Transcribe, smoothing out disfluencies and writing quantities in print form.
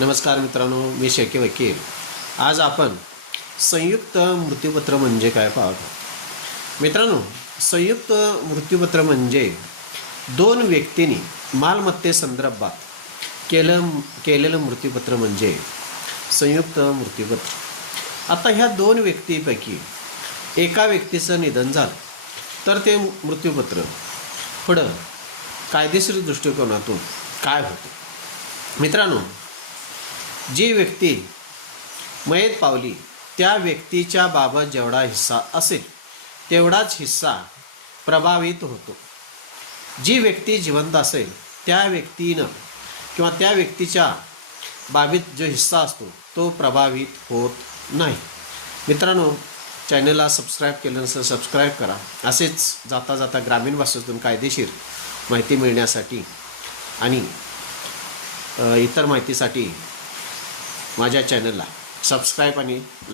नमस्कार मित्रांनो, मी शेके वकील. आज आपण संयुक्त मृत्यूपत्र म्हणजे काय पाहतो. मित्रांनो, संयुक्त मृत्यूपत्र म्हणजे दोन व्यक्तींनी मालमत्तेसंदर्भात केलेलं मृत्यूपत्र म्हणजे संयुक्त मृत्यूपत्र. आता ह्या दोन व्यक्तीपैकी एका व्यक्तीचं निधन झालं तर ते मृत्यूपत्र पुढं कायदेशीर दृष्टिकोनातून काय होतं. मित्रांनो, जी व्यक्ती मयत पावली त्या व्यक्तीच्या बाबत जेवढा हिस्सा असेल तेवढाच हिस्सा प्रभावित होतो. जी व्यक्ती जिवंत असेल त्या व्यक्तीनं किंवा त्या व्यक्तीच्या बाबतीत जो हिस्सा असतो तो प्रभावित होत नाही. मित्रांनो, चॅनलला सबस्क्राईब केलं नसेल सबस्क्राईब करा. असेच जाता जाता ग्रामीण भाषेतून कायदेशीर माहिती मिळण्यासाठी आणि इतर माहितीसाठी माझ्या चॅनलला सबस्क्राईब आणि